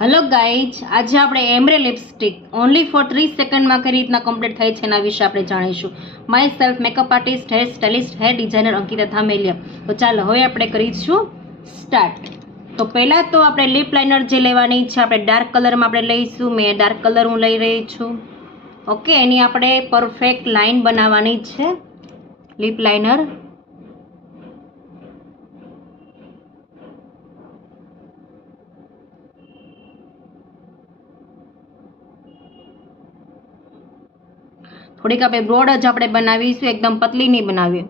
Hello guys, આજે આપણે એમ્બ્રે lipstick only for 30 સેકન્ડમાં કઈ રીતના કમ્પ્લીટ થાય છે એના વિશે આપણે જાણીશું. My self makeup artist, hair stylist, hair designer Ankita Dhameliya. તો ચાલો હવે આપણે કરીશું સ્ટાર્ટ. તો પહેલાં તો આપણે લિપ લાઇનર જે લેવાની છે આપણે ડાર્ક કલરમાં આપણે લઈશું. મેં ડાર્ક કલર હું લઈ રહી છું. ઓકે, એની આપણે પરફેક્ટ લાઇન બનાવવાની છે લિપ લાઇનર. થોડીક આપણે બ્રોડ જ આપણે બનાવીશું, એકદમ પતલી નહીં બનાવીએ.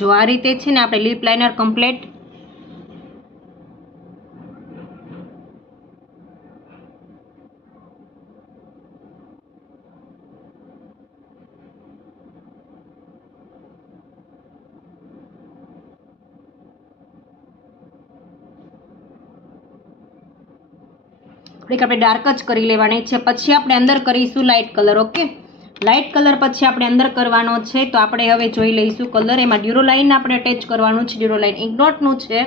જો આ રીતે છે ને આપણે લિપ લાઇનર કમ્પ્લીટ થોડીક આપણે ડાર્ક જ કરી લેવાની છે. પછી આપણે અંદર કરીશું light colour. Okay, light colour પછી આપણે અંદર કરવાનો છે. તો આપણે હવે જોઈ લઈશું કલર. એમાં ડ્યુરો લાઇન આપણે અટેચ કરવાનું છે. ડ્યુરો લાઇન ઇગ્નોટનું છે,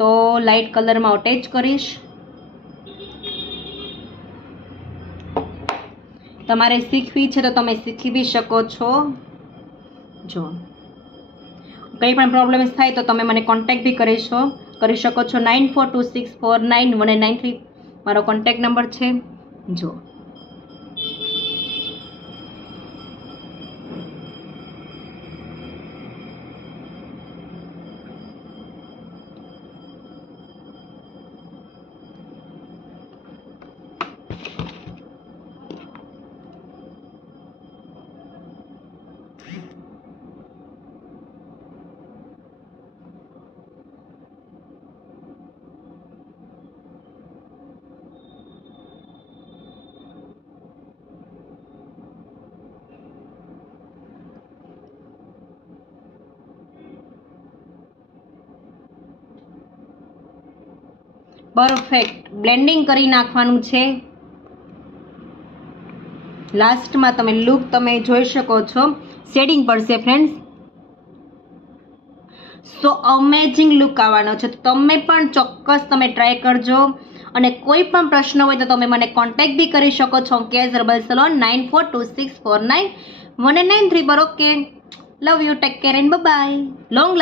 તો લાઇટ કલરમાં અટેચ કરીશ. તમારે શીખવી છે તો તમે શીખી બી શકો છો. જો કંઈ પણ પ્રોબ્લેમ્સ થાય તો તમે મને કોન્ટેક્ટ બી કરી શકો છો. 9426491993 મારો કોન્ટેક્ટ નંબર છે. જો પરફેક્ટ બ્લેન્ડિંગ કરી નાખવાનું છે. લાસ્ટમાં તમે લુક તમે જોઈ શકો છો, શેડિંગ પડશે ફ્રેન્ડ્સ. સો અમેઝિંગ લુક આવવાનો છે. તમે પણ ચોક્કસ તમે ટ્રાય કરજો. અને કોઈ પણ પ્રશ્ન હોય તો તમે મને કોન્ટેક્ટ બી કરી શકો છો. કેઝ હર્બલ સલોન 9426491993 પર. Okay, love you, take care and bye. Long